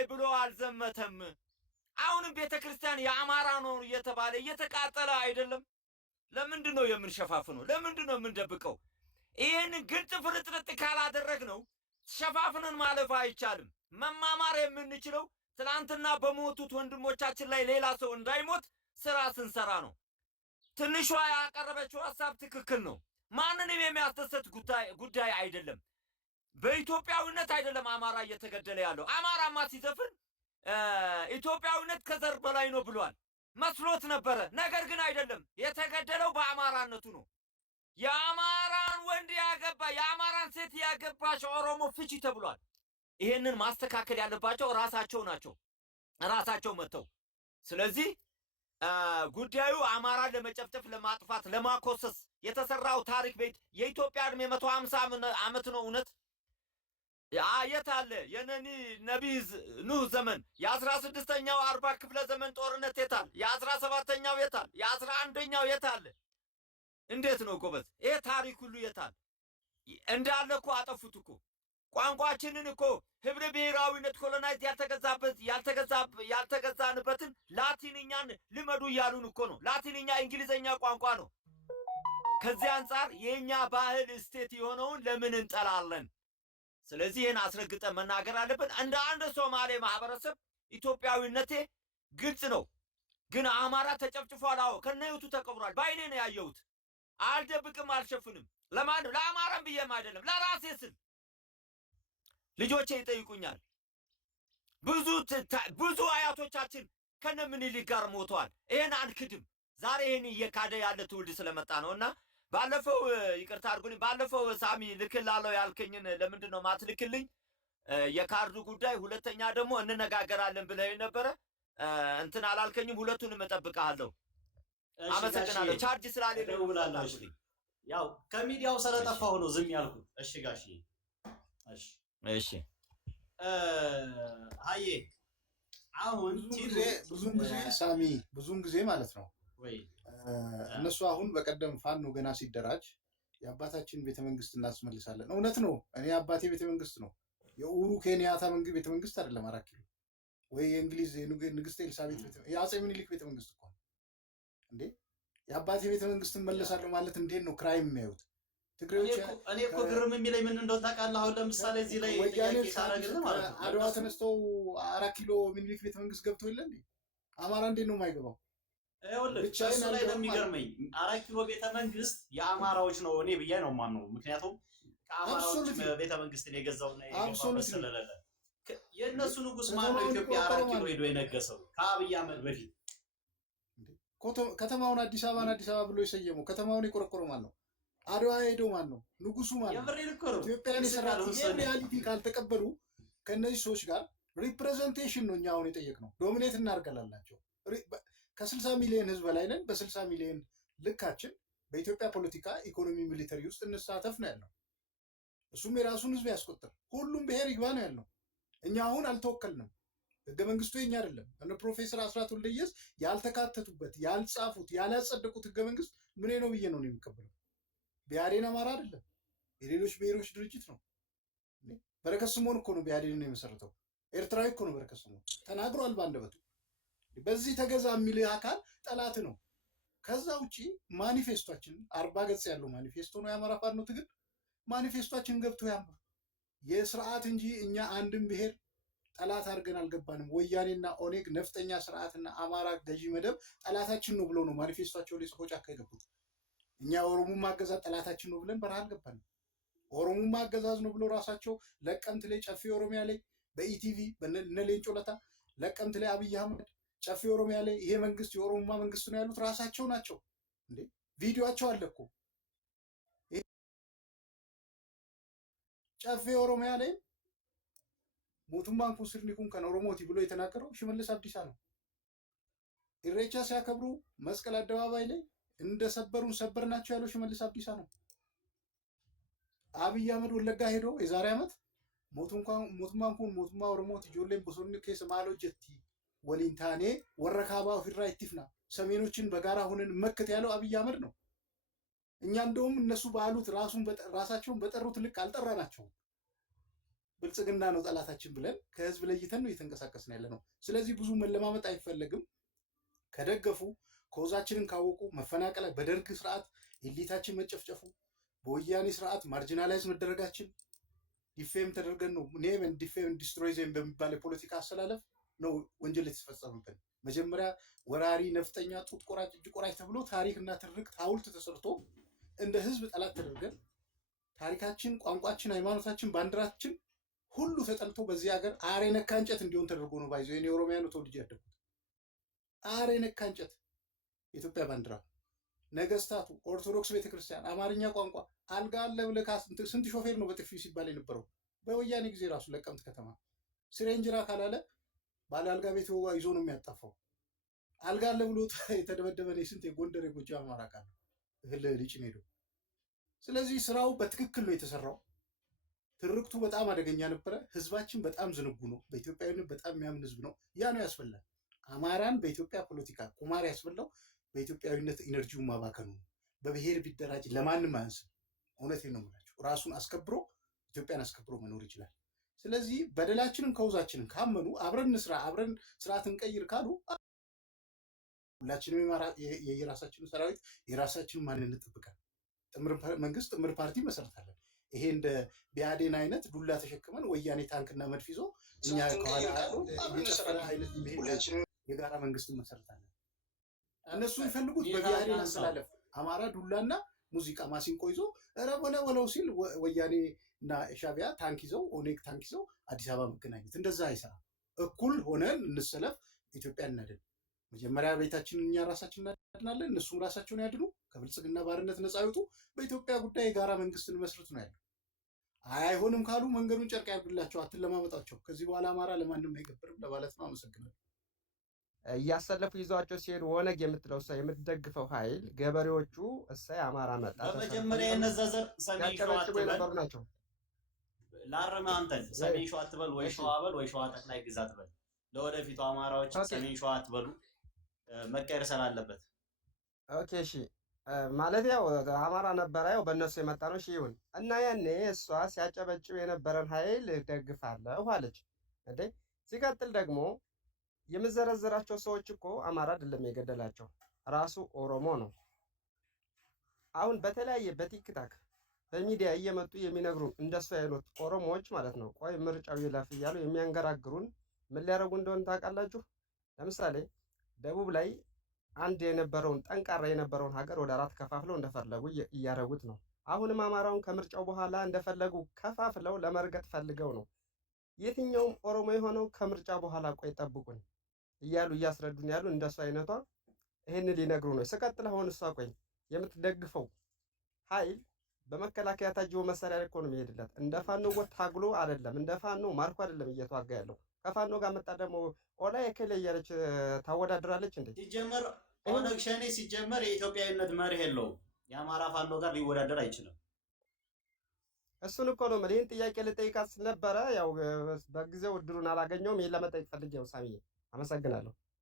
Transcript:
ላይ ብሎ አልዘመተም። አሁንም ቤተክርስቲያን የአማራ ነው እየተባለ እየተቃጠለ አይደለም? ለምንድን ነው የምንሸፋፍነው? ለምንድን ነው የምንደብቀው? ይህን ግልጽ ፍርጥርጥ ካላደረግ ነው ሸፋፍነን ማለፍ አይቻልም። መማማር የምንችለው ትላንትና በሞቱት ወንድሞቻችን ላይ ሌላ ሰው እንዳይሞት ስራ ስንሰራ ነው። ትንሿ ያቀረበችው ሀሳብ ትክክል ነው። ማንንም የሚያስደስት ጉዳይ አይደለም። በኢትዮጵያዊነት አይደለም አማራ እየተገደለ ያለው። አማራማ ሲዘፍን ኢትዮጵያዊነት ከዘር በላይ ነው ብሏል መስሎት ነበረ። ነገር ግን አይደለም፣ የተገደለው በአማራነቱ ነው። የአማራን ወንድ ያገባ የአማራን ሴት ያገባሽ ኦሮሞ ፍቺ ተብሏል። ይሄንን ማስተካከል ያለባቸው ራሳቸው ናቸው፣ ራሳቸው መተው። ስለዚህ ጉዳዩ አማራን ለመጨፍጨፍ፣ ለማጥፋት፣ ለማኮሰስ የተሰራው ታሪክ ቤት የኢትዮጵያ ዕድሜ 150 ዓመት ነው። እውነት የት አለ? ነቢይ ኑህ ዘመን የ16ኛው 40 ክፍለ ዘመን ጦርነት የታል? የ17ኛው የታል? የ11ኛው የታል? እንዴት ነው ጎበዝ? ይሄ ታሪክ ሁሉ የታል? እንዳለ እኮ አጠፉት እኮ። ቋንቋችንን እኮ ህብረ ብሔራዊነት ኮሎናይዝ ያልተገዛንበትን ላቲንኛን ልመዱ እያሉን እኮ ነው። ላቲንኛ እንግሊዘኛ ቋንቋ ነው። ከዚህ አንጻር የኛ ባህል እስቴት የሆነውን ለምን እንጠላለን? ስለዚህ ይህን አስረግጠን መናገር አለብን። እንደ አንድ ሶማሌ ማህበረሰብ ኢትዮጵያዊነቴ ግልጽ ነው። ግን አማራ ተጨፍጭፏል። አዎ ከነህይወቱ ተቀብሯል። ባይኔ ነው ያየሁት። አልደብቅም፣ አልሸፍንም። ለማንም ለአማራም ብዬም አይደለም፣ ለራሴ ስል ልጆቼ ይጠይቁኛል። ብዙ አያቶቻችን ከነ ምኒልክ ጋር ሞተዋል። ይሄን አንክድም። ዛሬ ይሄን እየካደ ያለ ትውልድ ስለመጣ ነውና ባለፈው ይቅርታ አድርጉልኝ። ባለፈው ሳሚ ልክላለሁ ያልከኝን ለምንድን ነው ማትልክልኝ? የካርዱ ጉዳይ፣ ሁለተኛ ደግሞ እንነጋገራለን ብለህ ነበረ እንትን አላልከኝም። ሁለቱንም እጠብቅሃለሁ። አመሰግናለሁ። ቻርጅ ስላሌለ ደውላለሁ። ያው ከሚዲያው ስለጠፋሁ ነው ዝም ያልኩት። እሺ ጋሺ፣ እሺ አዬ አሁን ብዙም ጊዜ ማለት ነው ወይ እነሱ አሁን በቀደም ፋኖ ገና ሲደራጅ የአባታችን ቤተመንግስት እናስመልሳለን። እውነት ነው። እኔ አባቴ ቤተመንግስት ነው። የኡሩ ኬንያታ ቤተመንግስት አይደለም። 4 ኪሎ ወይ የእንግሊዝ ንግስት ኤልሳቤት የአፄ ምኒልክ ቤተመንግስት እኮ እንዴ! የአባቴ ቤተመንግስትን መለሳለሁ ማለት እንዴት ነው ክራይም የሚያዩት ትግሬዎች? እኔ እኮ ግርም የሚለኝ ምን እንደው ታውቃለህ? አሁን ለምሳሌ እዚህ ላይ ጥያቄ ታረግልህ ማለት ነው። አድዋ ተነስተው 4 ኪሎ ምኒልክ ቤተመንግስት ገብቶ የለ እንዴ? አማራ እንዴት ነው የማይገባው? እሱ ላይ ነው የሚገርመኝ። 4 ኪሎ ቤተመንግስት የአማራዎች ነው እኔ ብዬ ነው የማምነው። ምክንያቱም ከአማራዎች ቤተመንግስትን የገዛውና የገባበት ስለሌለ የእነሱ ንጉስ ማን ነው? ኢትዮጵያ 4 ኪሎ ሄዶ የነገሰው ከአብይ አህመድ በፊት ከተማውን አዲስ አበባ ብሎ የሰየመው ከተማውን የቆረቆረው ማን ነው? አድዋ ሄዶ ማን ነው? ንጉሱ ማን ነው? ኢትዮጵያን የሰራት ሪያሊቲ ካልተቀበሉ ከእነዚህ ሰዎች ጋር ሪፕሬዘንቴሽን ነው እኛ አሁን የጠየቅነው። ዶሚኔት እናርገላላቸው። ከ60 ሚሊዮን ህዝብ በላይ ነን። በ60 ሚሊዮን ልካችን በኢትዮጵያ ፖለቲካ፣ ኢኮኖሚ፣ ሚሊተሪ ውስጥ እንሳተፍ ነው ያልነው። እሱም የራሱን ህዝብ ያስቆጥር፣ ሁሉም ብሔር ይግባ ነው ያልነው። እኛ አሁን አልተወከልንም። ህገ መንግስቱ የኛ አይደለም። እነ ፕሮፌሰር አስራት ወልደየስ ያልተካተቱበት፣ ያልጻፉት፣ ያላጸደቁት ህገ መንግስት ምን ነው ብዬ ነው የሚቀበለው? ብአዴን አማራ አይደለም፣ የሌሎች ብሔሮች ድርጅት ነው። በረከት ስምኦን እኮ ነው ብአዴንን የመሰረተው። ኤርትራዊ እኮ ነው በረከት ስምኦን። ተናግሯል ባንደበቱ። በዚህ ተገዛ የሚል አካል ጠላት ነው። ከዛ ውጪ ማኒፌስቶችን 40 ገጽ ያለው ማኒፌስቶ ነው የአማራ ፋኖ ትግል። ማኒፌስቶችን ገብቶ ያንብብ። የስርዓት እንጂ እኛ አንድም ብሔር ጠላት አድርገን አልገባንም። ወያኔና ኦኔግ ነፍጠኛ ስርዓትና አማራ ገዢ መደብ ጠላታችን ነው ብሎ ነው ማኒፌስቶቸው ላይ ጽፎ ጫካ የገቡት። እኛ ኦሮሞማ አገዛዝ ጠላታችን ነው ብለን በረሃ አልገባንም። ኦሮሞማ አገዛዝ ነው ብሎ ራሳቸው ለቀምት ላይ ጨፌ ኦሮሚያ ላይ በኢቲቪ በነ ሌንጮ ለታ ለቀምት ላይ አብይ አህመድ ጨፌ ኦሮሚያ ላይ ይሄ መንግስት የኦሮሞማ መንግስት ነው ያሉት ራሳቸው ናቸው እንዴ! ቪዲዮአቸው አለ እኮ። ጨፌ ኦሮሚያ ላይ ሞቱማን ኩን ስርኒኩን ከን ኦሮሞቲ ብሎ የተናገረው ሽመልስ አብዲሳ ነው። ኢሬቻ ሲያከብሩ መስቀል አደባባይ ላይ እንደሰበሩን ሰበር ናቸው ያለው ሽመልስ አብዲሳ ነው። አብይ አህመድ ወለጋ ሄዶ የዛሬ ዓመት ሞቱማን ኩን ሞቱማ ኦሮሞቲ ጆሌን ቦሶኒ ኬስ ማሎ ጀቲ ወሊንታኔ ወረካባ ፊራ ይትፍና ሰሜኖችን በጋራ ሆነን መከት ያለው አብይ አህመድ ነው። እኛ እንደውም እነሱ ባሉት ራሳቸውን በጠሩት ልክ አልጠራናቸውም። ብልጽግና ነው ጠላታችን ብለን ከህዝብ ለይተን ነው እየተንቀሳቀስን ያለ ነው። ስለዚህ ብዙ መለማመጥ አይፈለግም። ከደገፉ ኮዛችንን ካወቁ መፈናቀል፣ በደርግ ስርዓት ኤሊታችን መጨፍጨፉ፣ በወያኔ ስርዓት ማርጂናላይዝ መደረጋችን ዲፌም ተደርገን ነው ኔም ዲፌም ዲስትሮይ ዜም በሚባል የፖለቲካ አሰላለፍ ነው ወንጀል የተፈጸመብን። መጀመሪያ ወራሪ፣ ነፍጠኛ፣ ጡት ቆራጭ፣ እጅ ቆራጭ ተብሎ ታሪክና ትርክት ሐውልት ተሰርቶ እንደ ህዝብ ጠላት ተደርገን ታሪካችን፣ ቋንቋችን፣ ሃይማኖታችን፣ ባንዲራችን ሁሉ ተጠልቶ በዚህ ሀገር አሬ ነካ እንጨት እንዲሆን ተደርጎ ነው ባይዘው የኔ ኦሮሚያ ነው ተወልጄ ያደግኩት። አሬ ነካ እንጨት የኢትዮጵያ ባንዲራ ነገስታቱ፣ ኦርቶዶክስ ቤተክርስቲያን፣ አማርኛ ቋንቋ አልጋ አለ ብለህ ስንት ሾፌር ነው በጥፊ ሲባል የነበረው በወያኔ ጊዜ ራሱ ለቀምት ከተማ ስሬንጅራ ካላለ ባለ አልጋ ቤት ይዞ ነው የሚያጣፋው። አልጋ አለ ብሎ የተደበደበ ነው ስንት የጎንደር የጎጃም አማራ ቃል እህል ሊጭን ሄዶ። ስለዚህ ስራው በትክክል ነው የተሰራው። ትርክቱ በጣም አደገኛ ነበረ። ህዝባችን በጣም ዝንጉ ነው። በኢትዮጵያዊነት በጣም የሚያምን ህዝብ ነው። ያ ነው ያስፈላል። አማራን በኢትዮጵያ ፖለቲካ ቁማር ያስበላው በኢትዮጵያዊነት ኢነርጂውን ማባከኑ ነው። በብሔር ቢደራጅ ለማንም አያንስም። እውነቴን ነው የምላችሁ። ራሱን አስከብሮ ኢትዮጵያን አስከብሮ መኖር ይችላል። ስለዚህ በደላችንን ከውዛችንን ካመኑ አብረን እንስራ፣ አብረን ስርዓት እንቀይር ካሉ ሁላችንም የራሳችንን ሰራዊት የራሳችንን ማንነት ጠብቀን ጥምር መንግስት ጥምር ፓርቲ መሰረታለን። ይሄ እንደ ቢያዴን አይነት ዱላ ተሸክመን ወያኔ ታንክና መድፍ ይዞ እኛ ከኋላ እየጨፈረ አይነት የጋራ መንግስት መሰረታለን። እነሱ የሚፈልጉት በቢያዴን አስተላለፍ አማራ ዱላና ሙዚቃ ማሲንቆ ይዞ ወለው ሲል ወያኔ እና ሻቢያ ታንክ ይዘው ኦኔግ ታንክ ይዘው አዲስ አበባ መገናኘት እንደዛ አይሰራም። እኩል ሆነን እንሰለፍ፣ ኢትዮጵያ እናድን። መጀመሪያ ቤታችንን እኛ ራሳችን እናድናለን፣ እነሱም ራሳቸውን ያድኑ፣ ከብልጽግና ባርነት ነፃ ይወጡ፣ በኢትዮጵያ ጉዳይ የጋራ መንግስትን መስርት ነው ያለው። አይሆንም ካሉ መንገዱን ጨርቅ ያድርግላቸው፣ አትለማመጣቸው። ከዚህ በኋላ አማራ ለማንም አይገብርም ለማለት ነው። አመሰግናለሁ። እያሰለፉ ይዟቸው ሲሄዱ ኦነግ የምትለው እሷ የምትደግፈው ኃይል ገበሬዎቹ እሳይ አማራ መጣ በመጀመሪያ የነዘዘር ሰሜን ሸዋ አትበል ናቸው። ላረማ አንተን ሰሜን ሸዋ አትበል ወይ ሸዋ በል ወይ ሸዋ ጠቅላይ ግዛት በል። ለወደፊቱ አማራዎች ሰሜን ሸዋ አትበሉ፣ መቀየር ስላለበት። ኦኬ እሺ፣ ማለት ያው አማራ ነበረ፣ ያው በእነሱ የመጣ ነው። እሺ ይሁን እና ያኔ እሷ ሲያጨበጭብ የነበረን ኃይል ደግፋለሁ አለች እንዴ። ሲቀጥል ደግሞ የምዘረዝራቸው ሰዎች እኮ አማራ አይደለም የገደላቸው ራሱ ኦሮሞ ነው። አሁን በተለያየ በቲክታክ በሚዲያ እየመጡ የሚነግሩን እንደሱ አይነት ኦሮሞዎች ማለት ነው። ቆይ ምርጫው ይለፍ እያሉ የሚያንገራግሩን ምን ሊያደርጉ እንደሆነ ታውቃላችሁ? ለምሳሌ ደቡብ ላይ አንድ የነበረውን ጠንካራ የነበረውን ሀገር ወደ አራት ከፋፍለው እንደፈለጉ እያደረጉት ነው። አሁንም አማራውን ከምርጫው በኋላ እንደፈለጉ ከፋፍለው ለመርገጥ ፈልገው ነው። የትኛውም ኦሮሞ የሆነው ከምርጫ በኋላ ቆይ ጠብቁን እያሉ እያስረዱን ያሉ እንደሱ አይነቷ ይህንን ሊነግሩ ነው። ስቀጥል አሁን እሷ ቆይ የምትደግፈው ኃይል በመከላከያ ታጅቦ መሳሪያ እኮ ነው የሚሄድለት። እንደ ፋኖ ታግሎ አይደለም፣ እንደ ፋኖ ማርኮ አይደለም እየተዋጋ ያለው። ከፋኖ ጋር መጣ ደግሞ ኦላ የከለ እያለች ታወዳድራለች እንዴ። ሲጀመር ኦነግ ሸኔ ሲጀመር የኢትዮጵያዊነት መርህ የለውም። የአማራ ፋኖ ጋር ሊወዳደር አይችልም። እሱን እኮ ነው ይህን ጥያቄ ልጠይቃት ነበረ። ያው በጊዜው እድሉን አላገኘውም። ይሄን ለመጠየቅ ፈልጌው ሳሚዬ አመሰግናለሁ።